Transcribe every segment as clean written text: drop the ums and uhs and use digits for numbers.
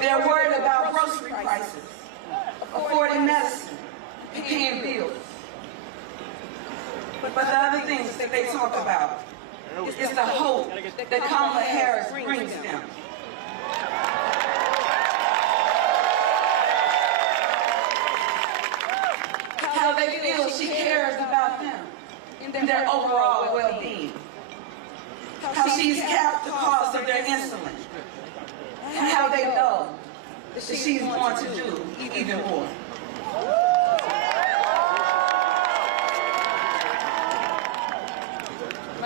They're worried about grocery prices, affording medicine, paying bills. But the other things that they talk about is the hope that Kamala Harris brings them. How they feel she cares about them and their overall well-being. How she's capped the cost of their insulin. And how they know that she's going to do even more.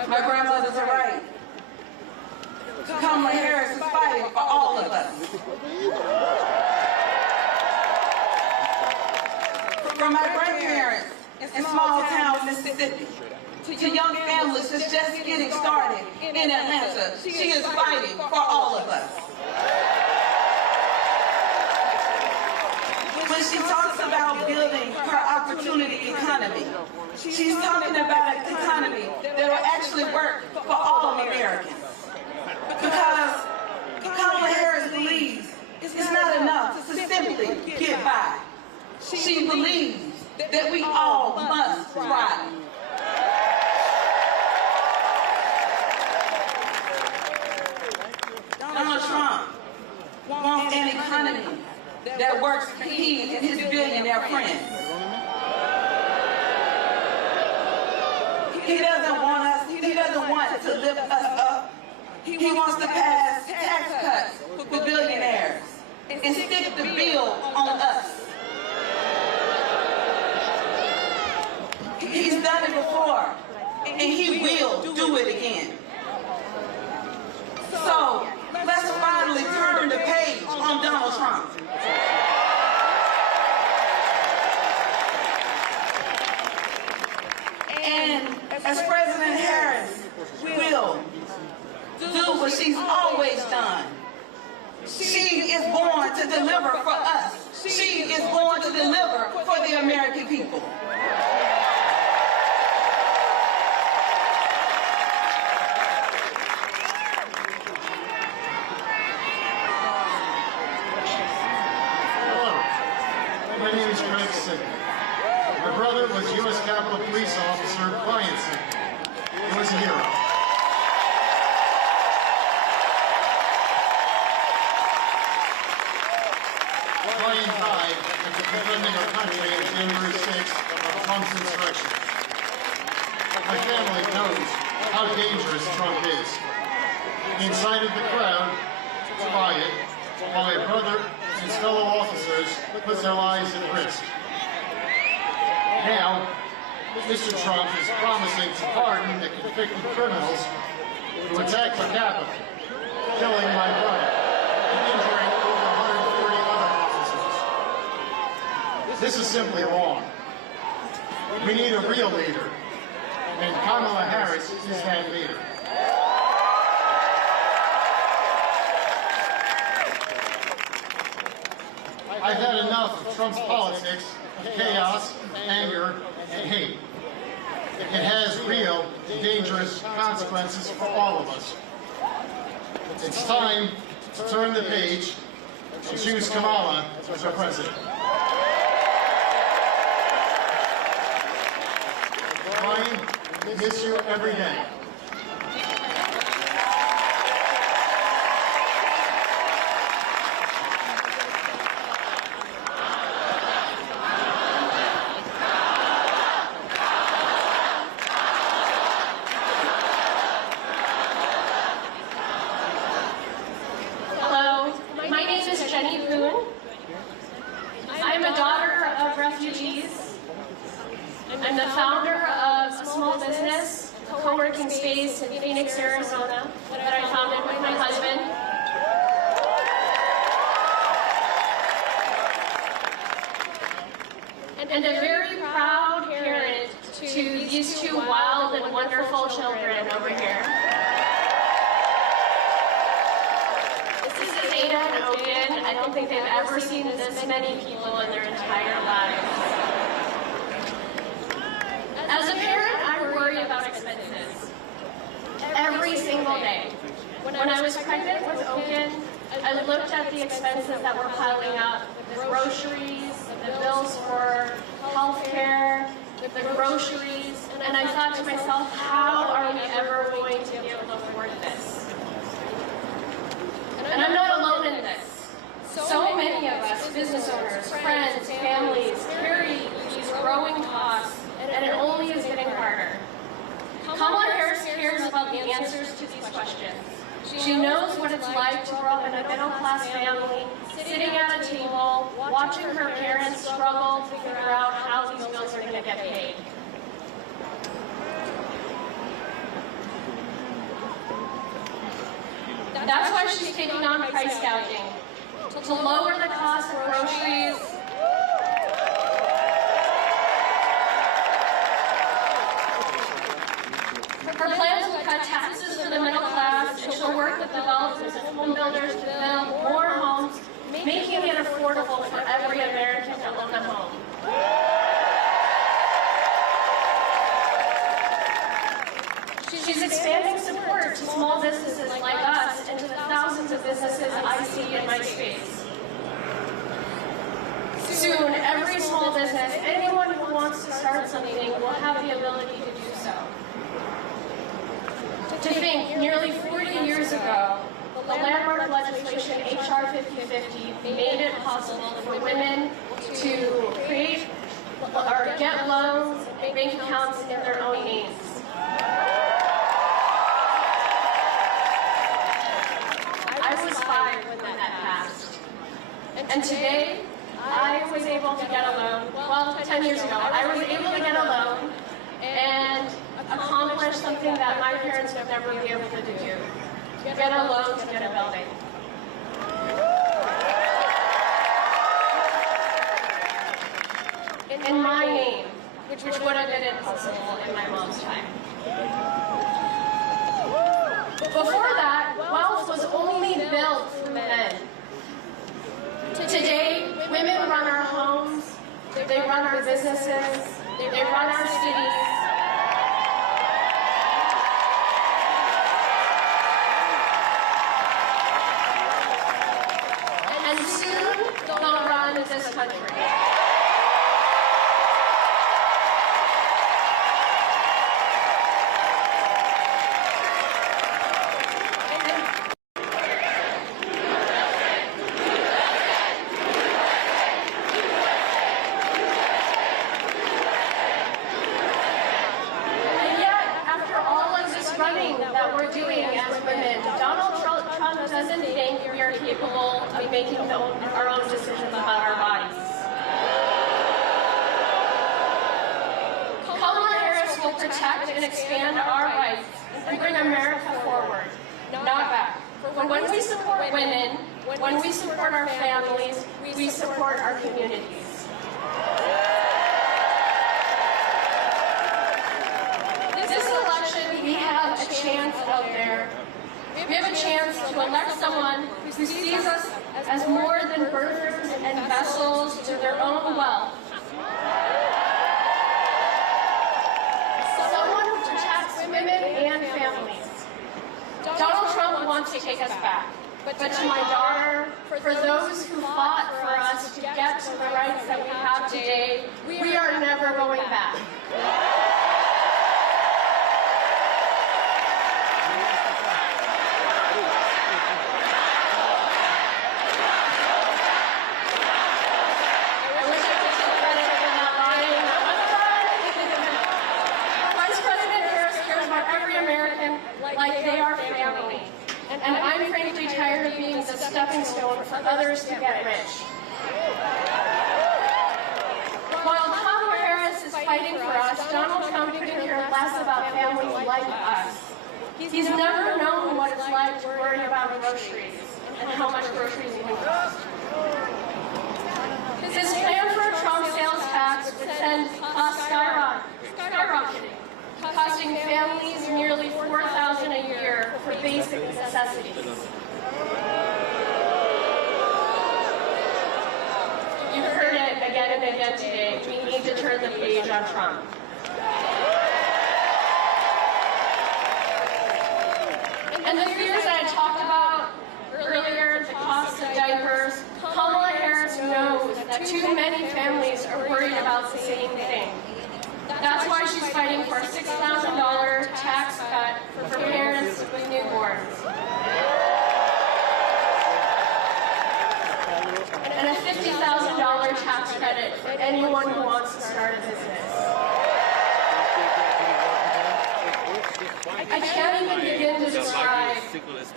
My grandmothers are right. Kamala Harris is fighting for all of us. From my grandparents in small town Mississippi to young families that's just getting started in Atlanta, she is fighting for all of us. When she talks about building her opportunity economy, she's talking about an economy that will actually work for all Americans. Because Kamala Harris believes it's not enough to simply get by. She believes that we all must thrive. Donald Trump wants an economy that works for he and his billionaire friends. He doesn't want to lift us up. He wants to pass tax cuts for billionaires and stick the bill on us. He's done it before, and he will do it again. So, let's finally turn the page on Donald Trump. And as President Harris will do what she's always done, she is born to deliver for us. She is born to deliver for the American people. My name is Greg Sickler. My brother was U.S. Capitol Police Officer Brian Sickler. He was a hero. Brian died after defending our country on January 6th of Trump's insurrection. My family knows how dangerous Trump is. He incited the crowd to riot, while my brother and his fellow officers put their lives at risk. Now, Mr. Trump is promising to pardon the convicted criminals who attacked the Capitol, killing my brother and injuring over 140 other officers. This is simply wrong. We need a real leader, and Kamala Harris is that leader. I've had enough of Trump's politics, of chaos, anger, and hate. It has real, dangerous consequences for all of us. It's time to turn the page and choose Kamala as our president. Brian, we miss you every day. I'm a daughter of refugees. I'm the founder of a small business, co-working space in Phoenix, Arizona, that I founded with my husband. And a very proud parent to these two wild and wonderful children over here. This is Ada and Ogan. I don't think they've ever seen this many people in their entire lives. As a parent, I worry about expenses every single day. When I was pregnant with Oaken, I looked at the expenses that were piling up, the groceries, the bills for health care, the groceries, and I thought to myself, how are we ever going to be able to afford this? And I'm not alone in this. So many of us, business owners, friends, families, carry these growing costs, and it only is getting harder. Kamala Harris cares about the answers to these questions. She knows what it's like to grow up in a middle-class family, sitting at a table, watching her parents struggle to figure out how these bills are going to get paid. That's why she's taking on price gouging, to lower the cost of groceries, her plans will cut taxes for the middle class, and she'll work with developers and home builders to build more homes, making it affordable for every American to own a home. She's expanding support to small businesses like us and to the thousands of businesses I see in my space. Soon, every small business, anyone who wants to start something, will have the ability to do so. To think, nearly 40 years ago, the landmark legislation, HR 5050, made it possible for women to create or get loans and bank accounts in their own names. I was 5 when that passed. And today, I was able to get a loan. Well, 10 years ago, I was able to get a loan and accomplish something that my parents would never be able to do. Get a loan to get a building. In my name, which would have been impossible in my mom's time. Before that, wealth was only built through men. Today, women run our homes, they run our businesses, they run our cities. And soon, they'll run this country. That we're doing as women, Donald Trump doesn't think we are capable of making our own decisions about our bodies. Kamala Harris will protect and expand our rights and bring America forward, not back. When we support women, when we support our families, we support our communities. This election, we have a chance out there. We have a chance to elect someone who sees us as more than birthers and vessels to their own wealth. Someone who protects women and families. Donald Trump wants to take us back. But to my daughter, for those who fought for us to get to the rights that we have today, we are never going back. Like they are family. And I'm frankly tired of being the stepping stone for others to get rich. While Kamala Harris is fighting for us, Donald Trump couldn't care less about families like us. He's never known what it's like to worry about groceries and how much groceries even cost. His plan for a Trump sales tax would send costs skyrocketing, costing families nearly $4,000 a year for basic necessities. You've heard it again and again today. We need to turn the page on Trump. And the fears that I talk that too many families are worried about the same thing. That's why she's fighting for a $6,000 tax cut for parents with newborns. And a $50,000 tax credit for anyone who wants to start a business. I can't even begin to describe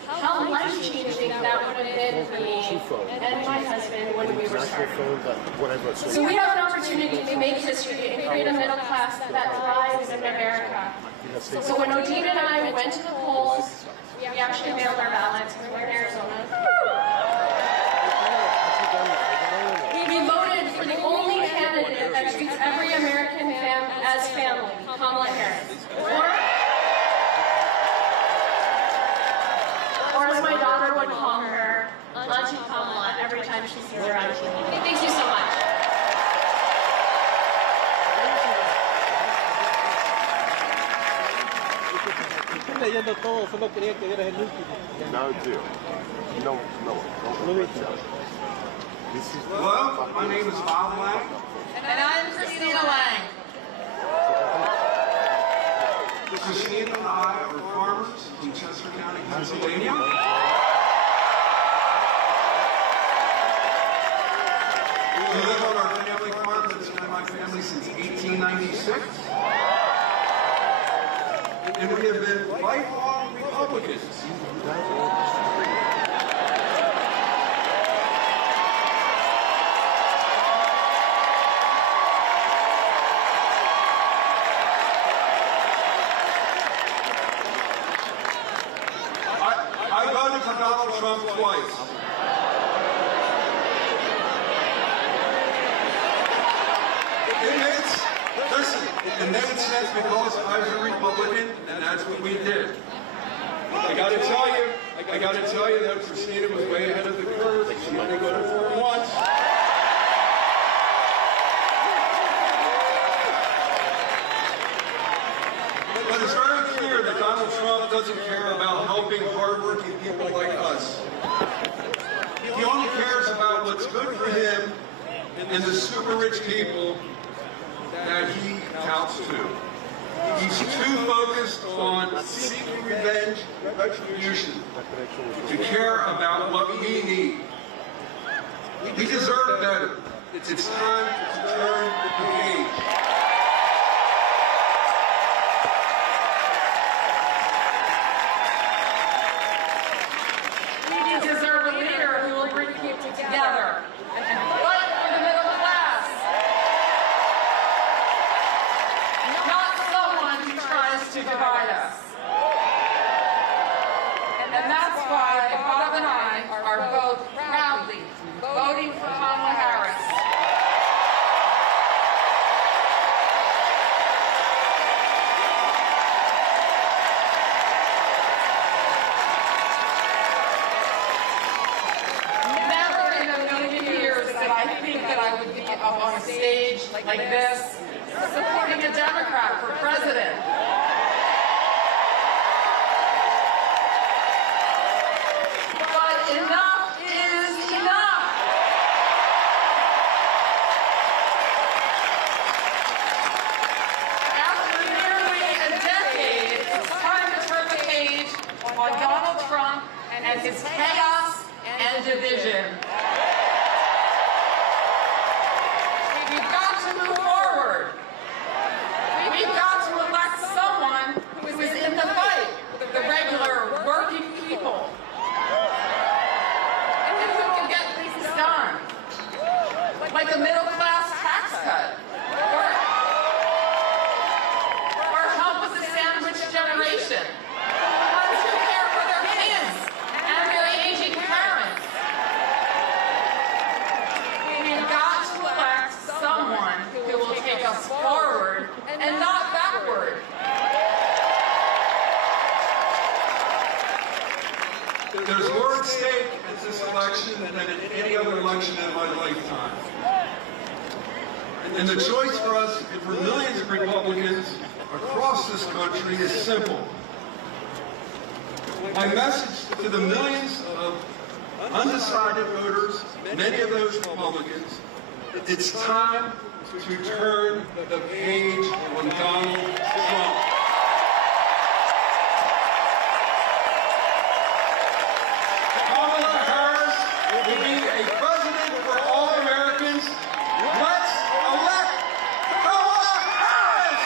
how life-changing that would have been for me and my husband when we were starting. So we have an opportunity to make history and create a middle class that thrives in America. So when Odine and I went to the polls, we actually mailed our ballots because we're in Arizona. We voted for the only candidate that treats every American as family, Kamala Harris. Or as my daughter would call her, Auntie Kamala, every time she sees her on TV. Thank you so much. Leyendo todo, solo quería que vieras el último. No deal. No. Hello, my name is Bob Lang. And I'm Christina Lang. Christina and I are farmers in Chester County, Pennsylvania. We live on our family farm that's been my family since 1896. And we have been lifelong Republicans. I voted for Donald Trump twice. It made sense because I was a Republican, and that's what we did. I got to tell you that Christina was way ahead of the curve. She only voted for him once. But it's very clear that Donald Trump doesn't care about helping hardworking people like us. He only cares about what's good for him and the super rich people that he touts to. He's too focused on seeking revenge, retribution, to care about what we need. We deserve better. It's time to turn the page. We deserve a leader who will bring people together and fight for the middle class. Not someone who tries to divide us. And that's why Bob and I are both proudly voting for Kamala Harris. Never in a million years did I think that I would be up on a stage like this, supporting a Democrat for president. But enough is enough. After nearly a decade, it's time to turn the page on Donald Trump and his chaos and division. We've got to move forward. We've got to elect someone who is in the fight with the regular working people. And who can get things done. Like a middle-class tax cut. Or help with the sandwich generation. Ones who care for their kids and their aging parents. We've got to elect someone who will take us forward and not backward. There's more at stake in this election than in any other election in my lifetime. And the choice for us and for millions of Republicans across this country is simple. My message to the millions of undecided voters, many of those Republicans, It's time to turn the page on Donald Trump. Kamala Harris will be a president for all Americans. Let's elect Kamala Harris!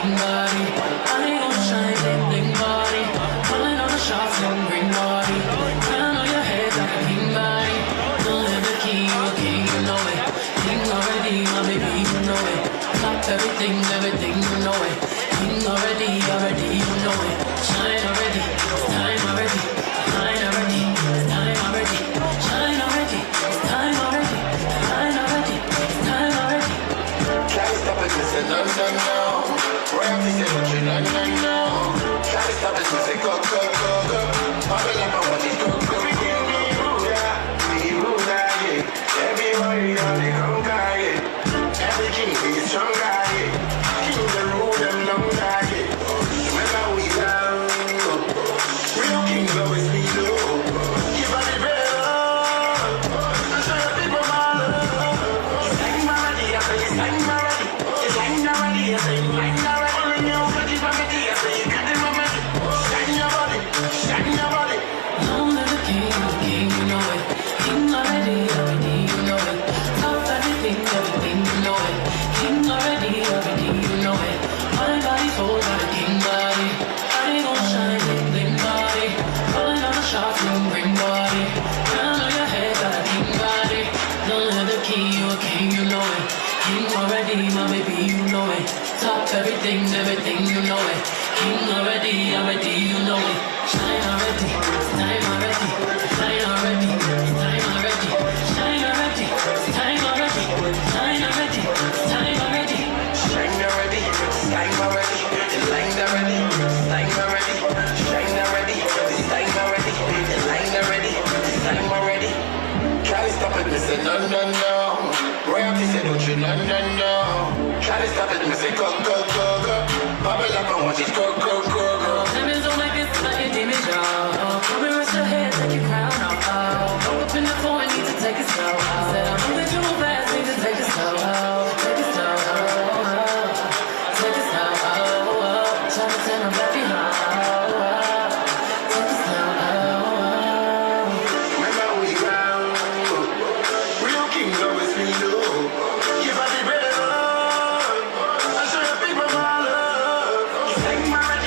king body. I ain't gon' shine, bling bling body. Calling all the shots, young green body. Crown on your head like a king body. Don't let the key, you a king, you know it. King already, my baby, you know it. Top everything, everything, you know it. King already, already, you know it. Shine already, it's time already. Shine already, it's time already. Shine already, it's time already. Shine already, it's time already. Can't stop it, listen, no, no, no. Royalty say what you know, no, no. Can't stop it, listen, go, go, go, go. Babylon, I want it, go, go, go, go. Everybody on the conga, yeah. Every king be strong guy, yeah. King the rule them long guy, yeah. Remember we down, real kings always be low. Give us the better, I show you people my love. It's like my ready, I say it's like my ready. It's like my ready, I say it's like my ready. Only you got the remedy, I say you got the remedy. Shine your body, shine your body. Long live the king, you know it. King already, already, you know it. Top everything, everything, you know it. King already, already, you know it. My body's full, got a king body. I ain't gon' shine, bling bling body. Calling all the shots, ring ring body. Crown on your head, got a king body. Don't let the key, you a king, you know it. King already, my baby, you know it. Top everything, everything, you know it. King already, already, you know it. Shine already, it's time already. Shine already, it's time already. Shine already, it's time already. Shine already, it's time already. Shine already, it's time already. It's line already, it's time already. Shine already, it's time already. It's line already, it's time already. Can't stop it, me say no, no, no. Royalty say don't you, no, no, no. Can't stop it, me say go, go, go, go. Babylon, I want it, go, go, go, go. Diamonds on my fist, like a demon jaw. Come and rest your head, take your crown off. Woke up in the phone, need to take it slow. Said I'm moving too fast, need to take it slow. Take it slow, take it slow. Trying to turn them back behind. Take it slow. Remember we round. Real kings always be low. Give us the better. I show you people my love. It's like my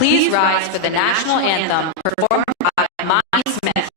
Please rise for the national anthem performed by Monty Smith.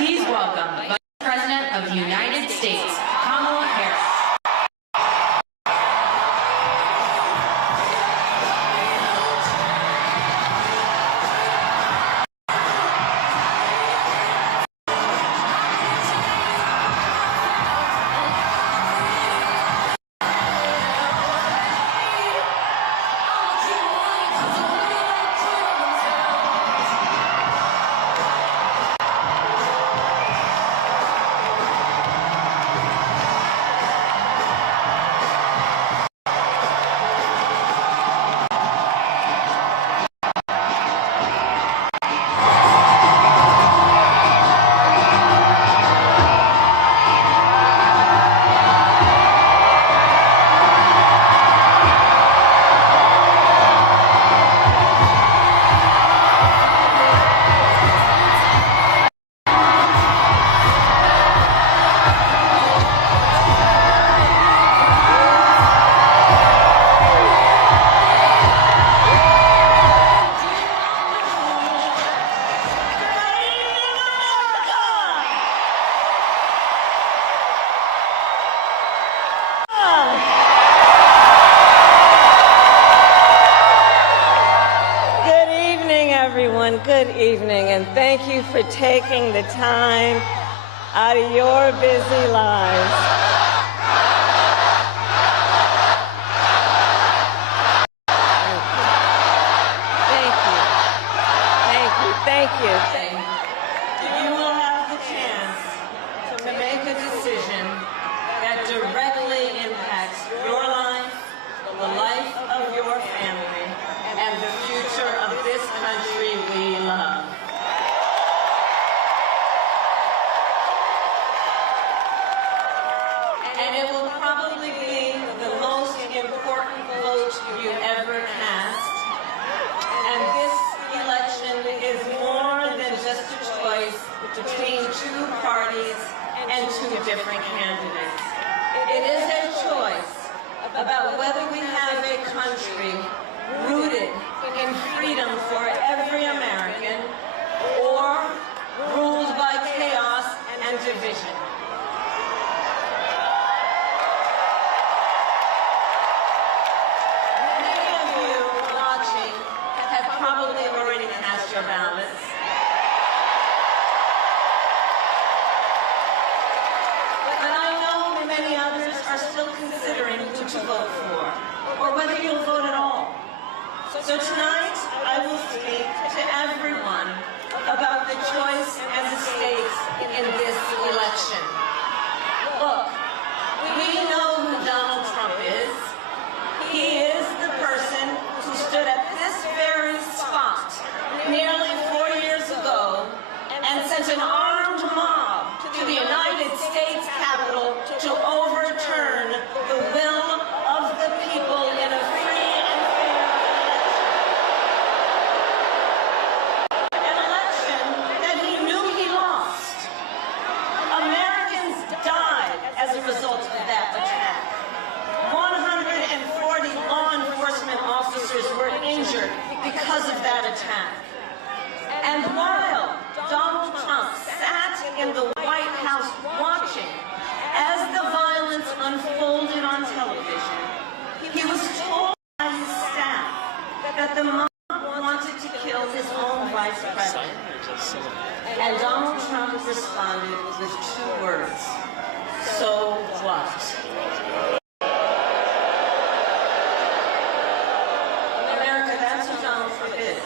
Please welcome Vice President of the United States, Kamala Harris. Good evening, and thank you for taking the time out of your busy lives. Thank you. You will have the chance to make a decision that directly impacts your life, the life of your family, and the future of this country we love. in freedom for every American, or ruled by chaos and division. Many of you watching have probably already cast your ballots. But I know many others are still considering who to vote for, or whether you'll vote at all. So tonight, I will speak to everyone about the choice and the stakes in this election. Look, we know who Donald Trump is. He is the person who stood at this very spot nearly 4 years ago and sent an armed mob to the United States Capitol to overturn the will of the people in a free and fair election. An election that he knew he lost. Americans died as a result of that attack. 140 law enforcement officers were injured because of that attack. And while Donald Trump sat in the White House watching as the violence unfolded on television, he was told by his staff that the mob wanted to kill his own vice president. And Donald Trump responded with 2 words: so what? America, that's who Donald Trump is.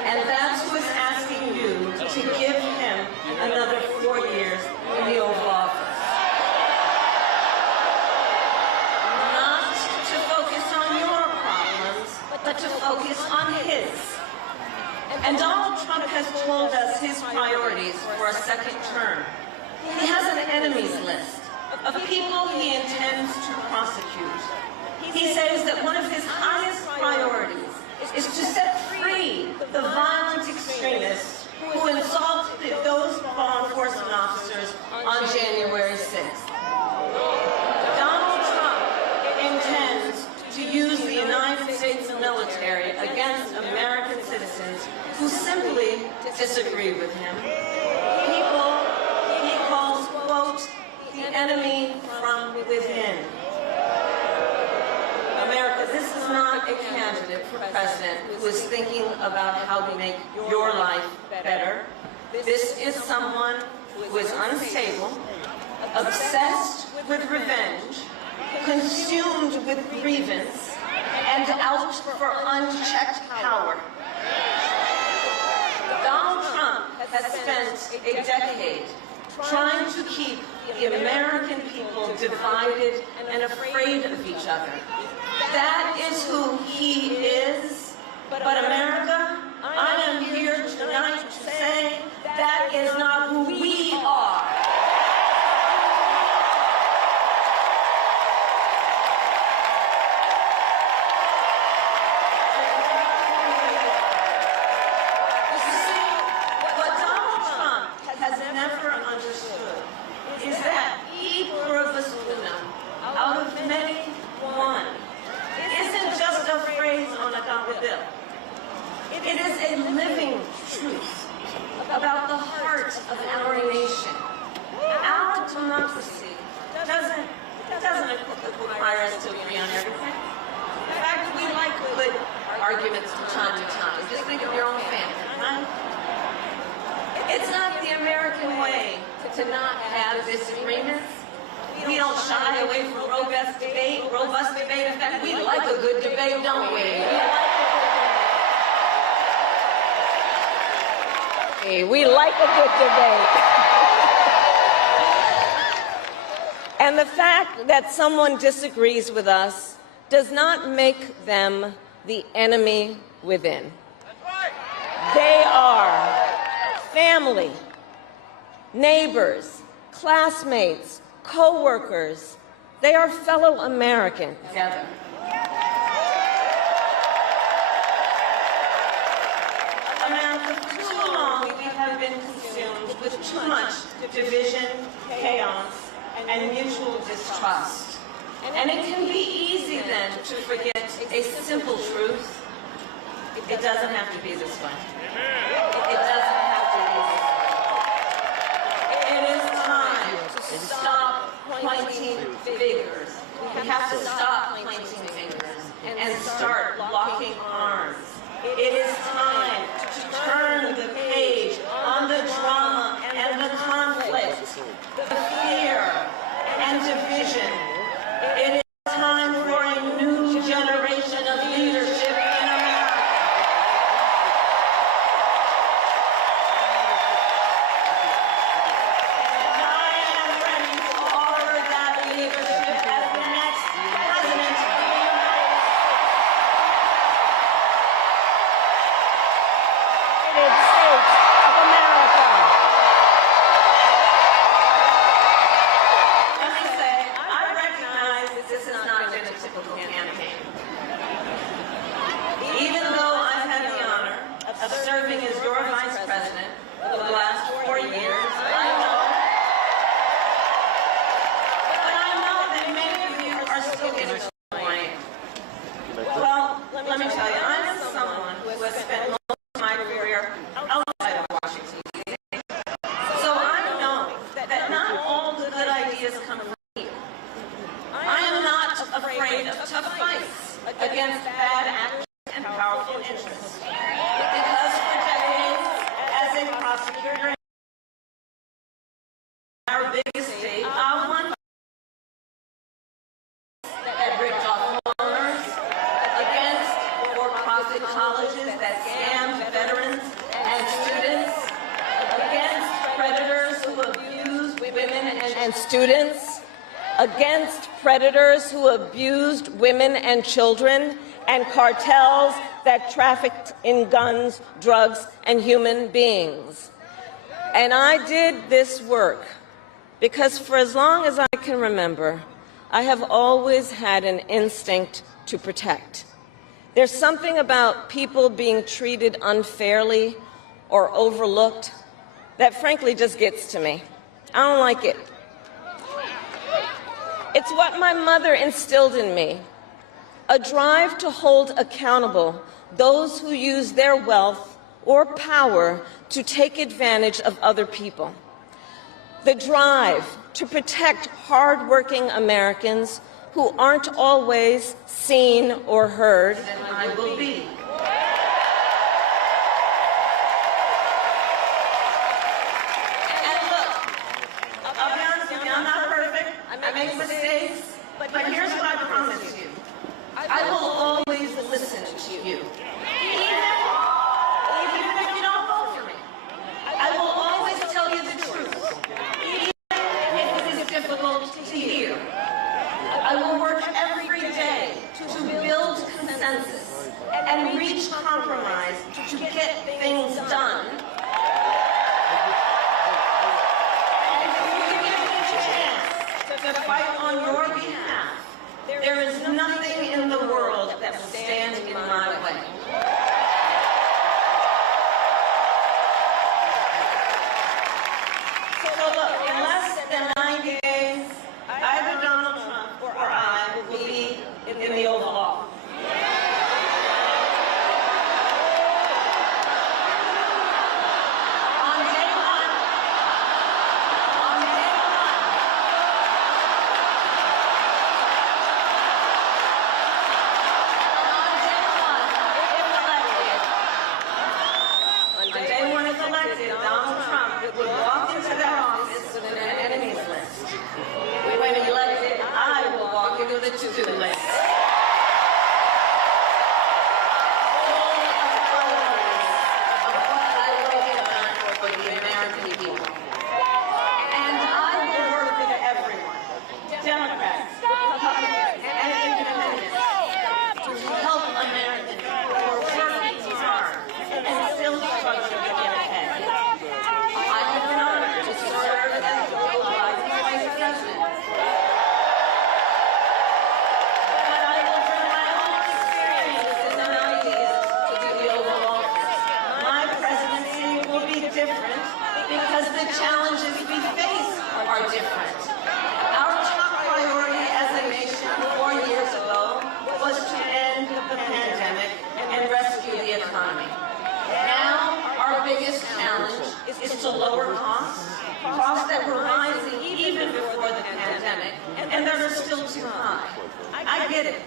And that's who is asking you to give him another 4 years in the Oval Office. Not to focus on your problems, but to focus on his. And Donald Trump has told us his priorities for a second term. He has an enemies list of people he intends to prosecute. He says that one of his highest priorities is to set free the violent extremists who insulted those law enforcement officers on January 6th. Donald Trump intends to use the United States military against American citizens who simply disagree with him. People he calls, quote, the enemy from within. America, this is not a candidate for president who is thinking about how to make your life better. This is someone who is unstable, obsessed with revenge, consumed with grievance, and out for unchecked power. Donald Trump has spent a decade trying to keep the American people divided and afraid of each other. That is who he is. But America, I am here tonight to say that is not who we are. You see, what Donald Trump has never understood is that e pluribus unum, out of many, one, isn't just a phrase on a dollar bill. It is a living truth about the heart of our nation. Our democracy doesn't require us to agree on everything. In fact, we like good arguments from time to time. Just think of your own family, right? It's not the American way to not have disagreements. We don't shy away from robust debate. In fact, we like a good debate, don't we? We like a good debate. And the fact that someone disagrees with us does not make them the enemy within. They are family, neighbors, classmates, co-workers. They are fellow Americans. Together. America, for too long we have been consumed with too much division, chaos, and mutual distrust. And it can be easy then to forget a simple truth. It doesn't have to be this way. It doesn't have to be this way. It is time to stop pointing fingers. We have to stop pointing fingers and start locking arms. It is time to turn the page on the drama and the conflict, the fear and division. It is time for a new generation of leadership in America. And I am ready to offer that leadership as the next president of the United States of America. Let me say, I recognize that this has not been a typical campaign. Even though I've had the honor of serving as your vice president for the last 4 years, I know that many of you are still getting to the point. Well, let me tell you, I'm someone who has spent most of my career outside of Washington, D.C. So I know that not all the good ideas come from here. I am not afraid of tough fights against bad actors and powerful interests. Because for decades, as a prosecutor in our biggest state, I won that ripped off loaners, against for-profit colleges that scammed veterans and students, against predators who abused women and students, against predators who abused women and children, and cartels that trafficked in guns, drugs, and human beings. And I did this work because for as long as I can remember, I have always had an instinct to protect. There's something about people being treated unfairly or overlooked that frankly just gets to me. I don't like it. It's what my mother instilled in me, a drive to hold accountable those who use their wealth or power to take advantage of other people. The drive to protect hardworking Americans who aren't always seen or heard. And I will be. And look, I'll be honest with you, I'm not perfect. I make mistakes. But here's what I promise you. I will always listen to you. Even if you don't vote for me. I will always tell you the truth. Even if it is difficult to hear. I will work every day to build consensus and reach compromise to get things done. And if you give me a chance to fight on your behalf, there is nothing in the world that will stand in my way. So look, in less than 90 days, either Donald Trump or I will be in the Oval Office. Donald Trump would walk into that office with an enemies list. When elected, I will walk into the to-do list. Full of what I will get done for the American people. And I will work with everyone, Democrats, Republicans, and independents, to help Americans who are working hard and still struggling to get ahead. I have been honored to serve as Joe Biden's vice president. get it.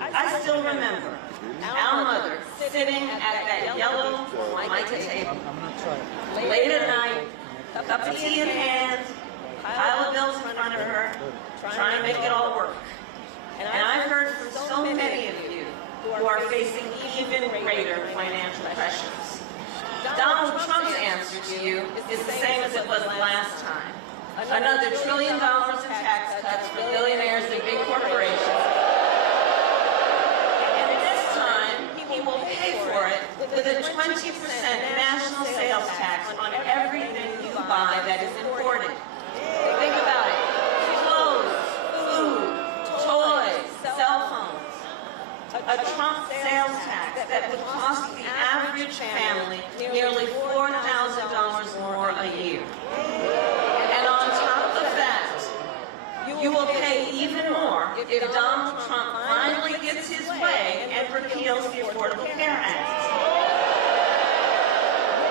I still remember our mother sitting at that yellow mica table, late at night, a cup of tea in hand, pile of bills in front of her, trying to make it all work. And I've heard from so many of you who are facing even greater financial pressures. Donald Trump's answer to you is the same as it was last time. Another $1 trillion in tax cuts for billionaires and big corporations. And this time, he will pay for it with a 20% national sales tax on everything you buy that is imported. Think about it. Clothes, food, toys, cell phones. A Trump sales tax that would cost the average family nearly $4,000 more a year. And on top of that, you will pay even more if Donald Trump finally gets his way and repeals the Affordable Care Act,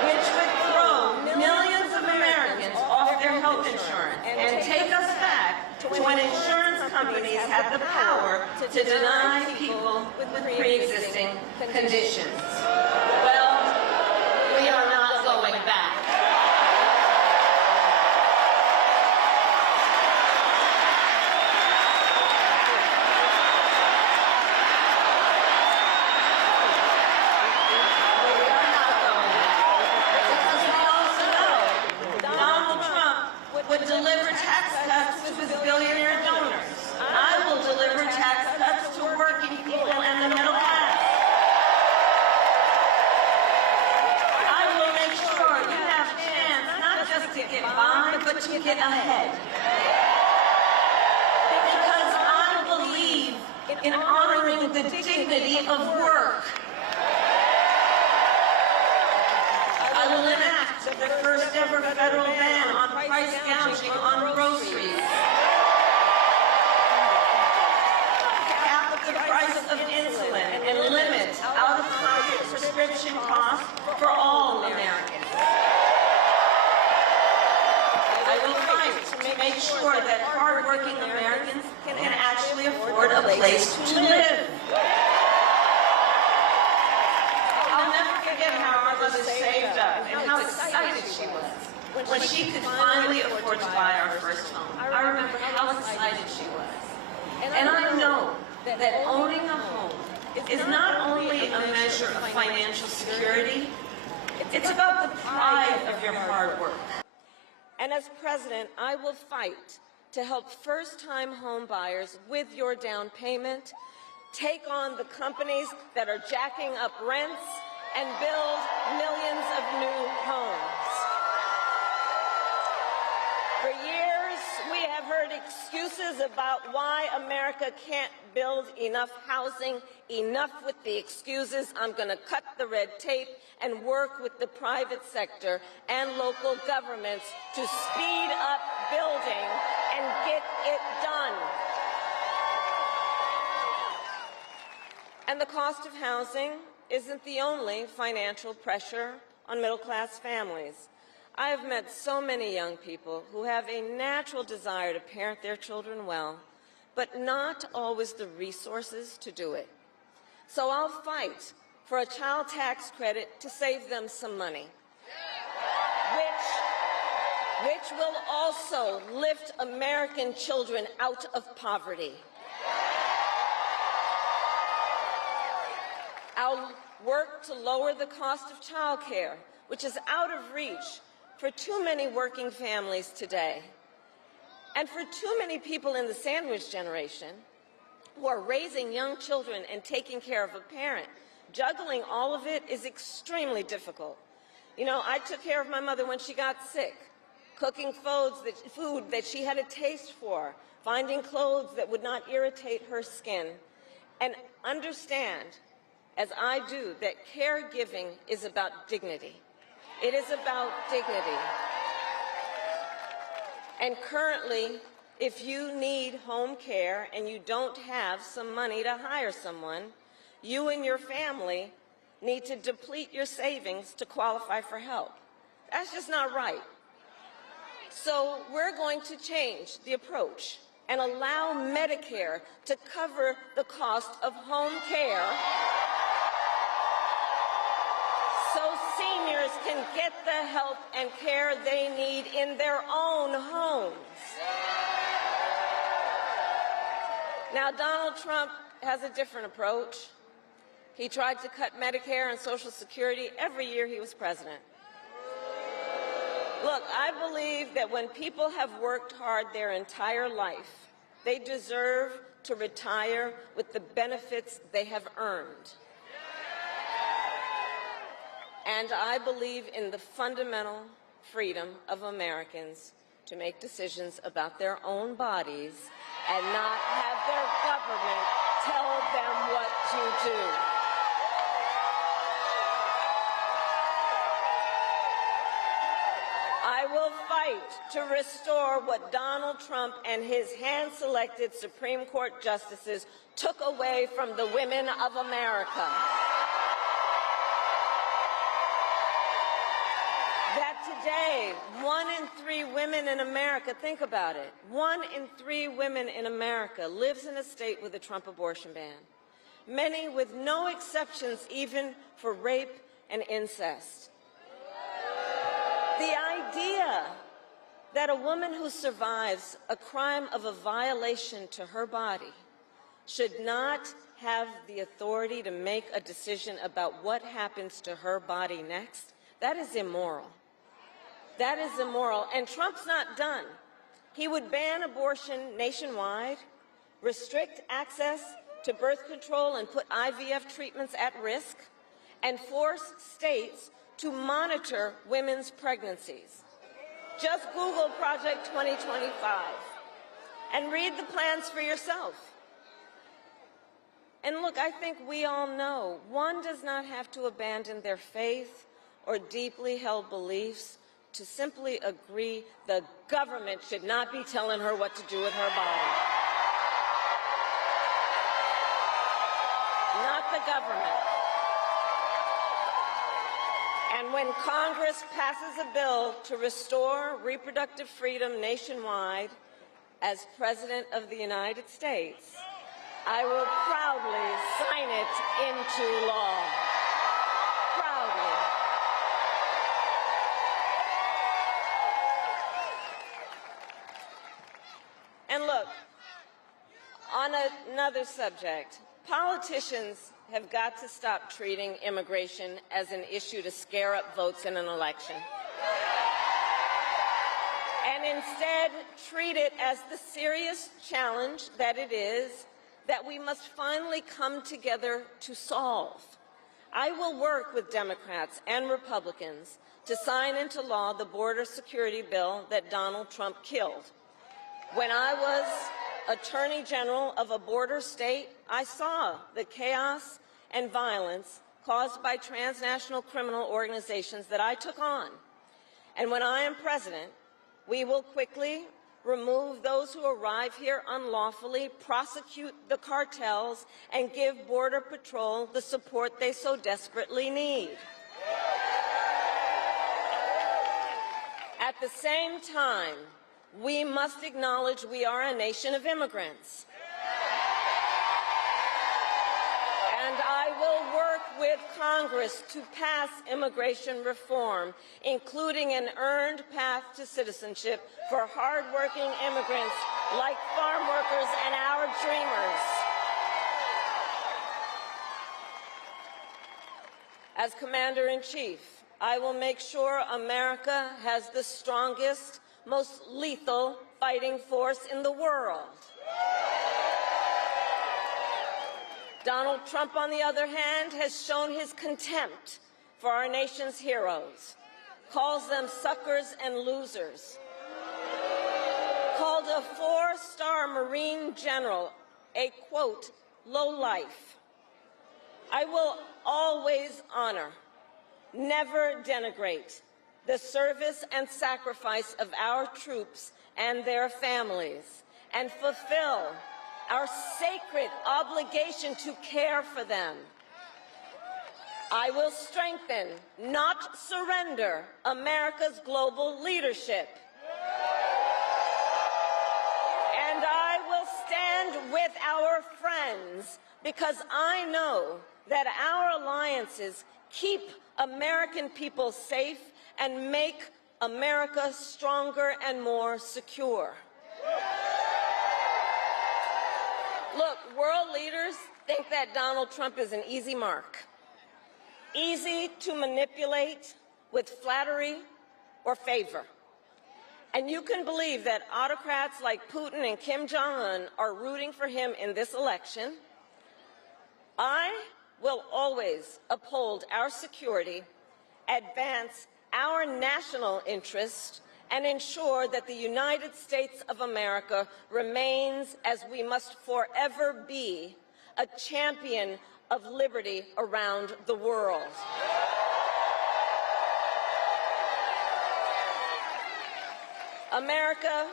which would throw millions of Americans off their health insurance and take us back to when insurance companies had the power to deny people with pre-existing conditions. Well, we are not going back. Would deliver tax cuts to his billionaire donors. I will deliver tax cuts to working people and the middle class. I will make sure you have a chance not just to get by, but to get ahead. Because I believe in honoring the dignity of work. I will enact the first ever federal ban on price gouging on groceries. Cap the price of insulin and limit out-of-pocket prescription costs for all Americans. I will fight to make sure that hard-working Americans can actually afford a place to live. I'll never forget how our mother saved up and how excited she was when she could finally afford to buy our first home. I remember how excited she was. And I know that owning a home is not only a measure of financial security, it's about the pride of your hard work. And as president, I will fight to help first-time home buyers with your down payment, take on the companies that are jacking up rents, and build millions of new homes. For years, we have heard excuses about why America can't build enough housing. Enough with the excuses. I'm going to cut the red tape and work with the private sector and local governments to speed up building and get it done. And the cost of housing isn't the only financial pressure on middle-class families. I have met so many young people who have a natural desire to parent their children well, but not always the resources to do it. So I'll fight for a child tax credit to save them some money, which will also lift American children out of poverty. I'll work to lower the cost of child care, which is out of reach for too many working families today. And for too many people in the sandwich generation who are raising young children and taking care of a parent, juggling all of it is extremely difficult. You know, I took care of my mother when she got sick, cooking food that she had a taste for, finding clothes that would not irritate her skin, and understand, as I do, that caregiving is about dignity. It is about dignity. And currently, if you need home care and you don't have some money to hire someone, you and your family need to deplete your savings to qualify for help. That's just not right. So we're going to change the approach. and allow Medicare to cover the cost of home care so seniors can get the help and care they need in their own homes. Now, Donald Trump has a different approach. He tried to cut Medicare and Social Security every year he was president. Look, I believe that when people have worked hard their entire life, they deserve to retire with the benefits they have earned. And I believe in the fundamental freedom of Americans to make decisions about their own bodies and not have their government tell them what to do. I will fight to restore what Donald Trump and his hand-selected Supreme Court justices took away from the women of America. That today, 1 in 3 women in America, think about it, 1 in 3 women in America lives in a state with a Trump abortion ban, many with no exceptions even for rape and incest. The idea that a woman who survives a crime of a violation to her body should not have the authority to make a decision about what happens to her body next, that is immoral. That is immoral. And Trump's not done. He would ban abortion nationwide, restrict access to birth control and put IVF treatments at risk, and force states to monitor women's pregnancies. Just Google Project 2025 and read the plans for yourself. And look, I think we all know one does not have to abandon their faith or deeply held beliefs to simply agree the government should not be telling her what to do with her body. Not the government. And when Congress passes a bill to restore reproductive freedom nationwide, as President of the United States, I will proudly sign it into law. Proudly. And look, on another subject, politicians have got to stop treating immigration as an issue to scare up votes in an election, and instead treat it as the serious challenge that it is that we must finally come together to solve. I will work with Democrats and Republicans to sign into law the border security bill that Donald Trump killed. When I was Attorney General of a border state, I saw the chaos and violence caused by transnational criminal organizations that I took on. And when I am president, we will quickly remove those who arrive here unlawfully, prosecute the cartels, and give Border Patrol the support they so desperately need. At the same time, we must acknowledge we are a nation of immigrants. And I will work with Congress to pass immigration reform, including an earned path to citizenship for hardworking immigrants like farm workers and our dreamers. As Commander-in-Chief, I will make sure America has the strongest, most lethal fighting force in the world. Donald Trump, on the other hand, has shown his contempt for our nation's heroes, calls them suckers and losers, called a 4-star Marine general a, quote, lowlife. I will always honor, never denigrate, the service and sacrifice of our troops and their families, and fulfill our sacred obligation to care for them. I will strengthen, not surrender, America's global leadership. And I with our friends because I know that our alliances keep American people safe and make America stronger and more secure. Look, world leaders think that Donald Trump is an easy mark, easy to manipulate with flattery or favor. And you can believe that autocrats like Putin and Kim Jong-un are rooting for him in this election. I will always uphold our security, advance our national interest, and ensure that the United States of America remains, as we must forever be, a champion of liberty around the world. America,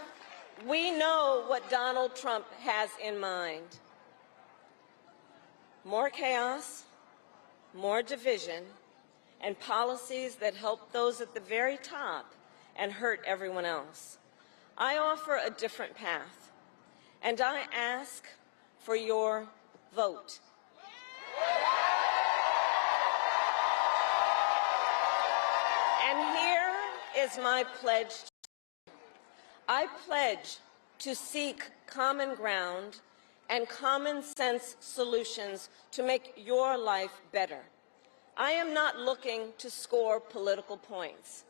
we know what Donald Trump has in mind. More chaos, more division, and policies that help those at the very top and hurt everyone else. I offer a different path, and I ask for your vote. And here is my pledge. I pledge to seek common ground and common sense solutions to make your life better. I am not looking to score political points.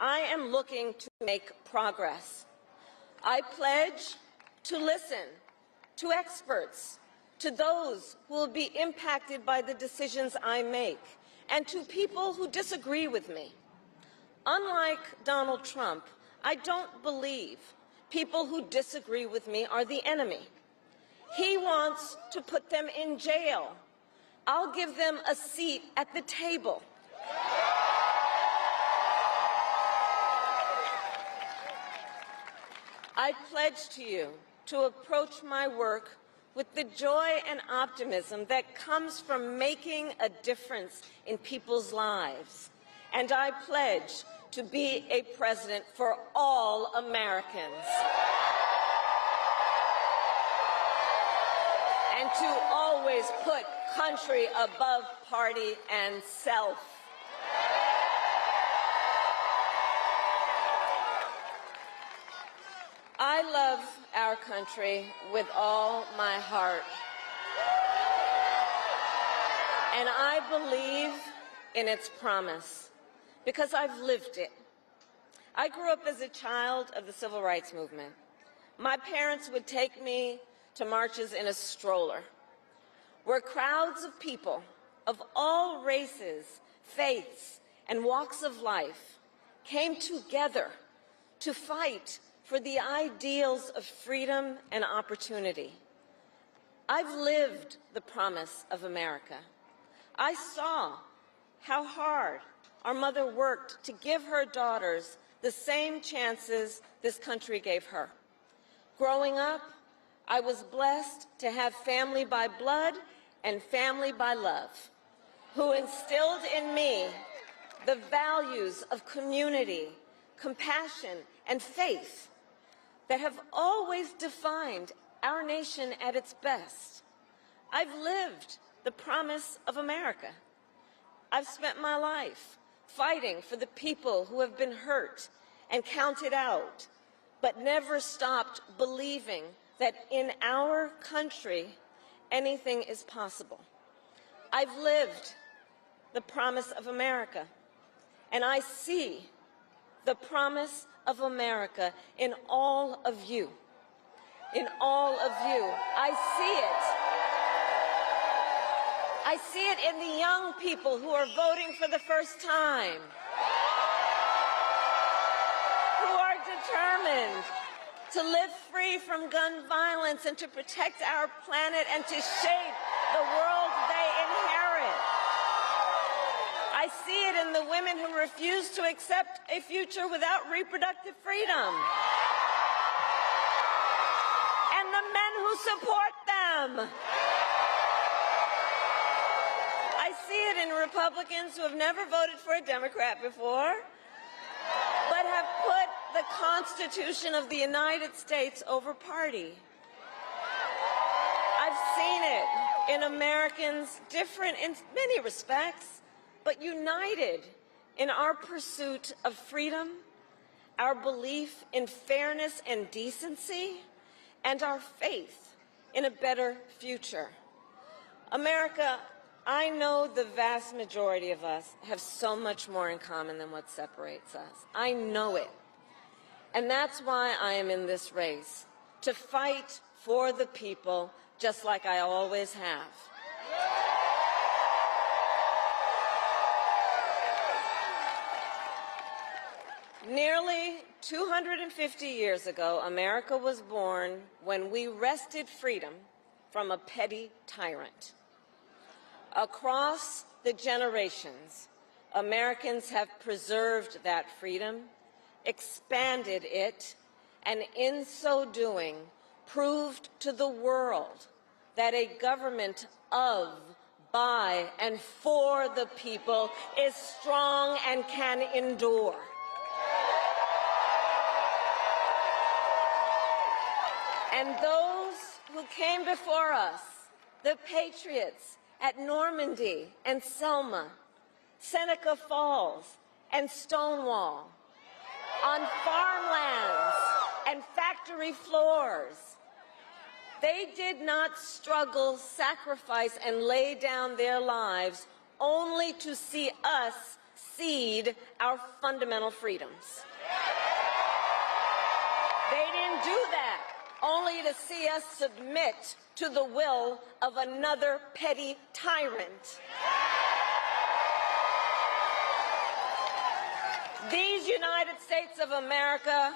I am looking to make progress. I pledge to listen to experts, to those who will be impacted by the decisions I make, and to people who disagree with me. Unlike Donald Trump, I don't believe people who disagree with me are the enemy. He wants to put them in jail. I'll give them a seat at the table. I pledge to you to approach my work with the joy and optimism that comes from making a difference in people's lives. And I pledge to be a president for all Americans. And to always put country above party and self. I love our country with all my heart. And I believe in its promise because I've lived it. I grew up as a child of the Civil Rights Movement. My parents would take me to marches in a stroller, where crowds of people of all races, faiths, and walks of life came together to fight for the ideals of freedom and opportunity. I've lived the promise of America. I saw how hard our mother worked to give her daughters the same chances this country gave her. Growing up, I was blessed to have family by blood and family by love, who instilled in me the values of community, compassion, and faith that have always defined our nation at its best. I've lived the promise of America. I've spent my life fighting for the people who have been hurt and counted out, but never stopped believing that in our country, anything is possible. I've lived the promise of America, and I see the promise of America in all of you. In all of you. I see it. I see it in the young people who are voting for the first time, who are determined to live free from gun violence and to protect our planet and to shape the world they inherit. I see it in the women who refuse to accept a future without reproductive freedom. And the men who support them. I see it in Republicans who have never voted for a Democrat before, but have put the Constitution of the United States over party. seen it in Americans different in many respects, but united in our pursuit of freedom, our belief in fairness and decency, and our faith in a better future. America, I know the vast majority of us have so much more in common than what separates us. I know it. And that's why I am in this race, to fight for the people, just like I always have. Nearly 250 years ago, America was born when we wrested freedom from a petty tyrant. Across the generations, Americans have preserved that freedom, expanded it, and in so doing, proved to the world that a government of, by, and for the people is strong and can endure. And those who came before us, the patriots at Normandy and Selma, Seneca Falls and Stonewall, on farmlands and factory floors, they did not struggle, sacrifice, and lay down their lives only to see us cede our fundamental freedoms. They didn't do that only to see us submit to the will of another petty tyrant. These United States of America,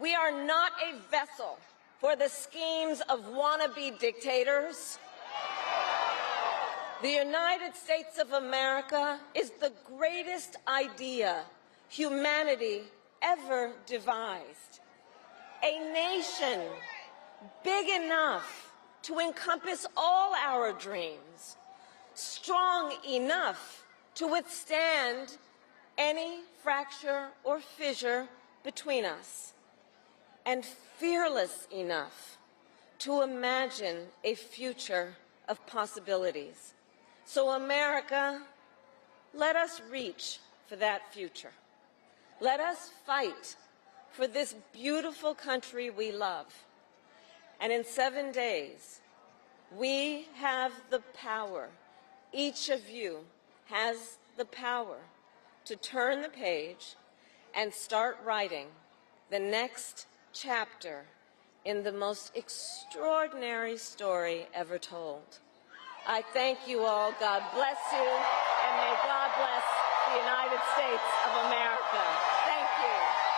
we are not a vessel for the schemes of wannabe dictators. The United States of America is the greatest idea humanity ever devised. A nation big enough to encompass all our dreams, strong enough to withstand any fracture or fissure between us, and fearless enough to imagine a future of possibilities. So America, let us reach for that future. Let us fight for this beautiful country we love. And in 7 days, we have the power, each of you has the power to turn the page and start writing the next chapter in the most extraordinary story ever told. I thank you all. God bless you, and may God bless the United States of America. Thank you.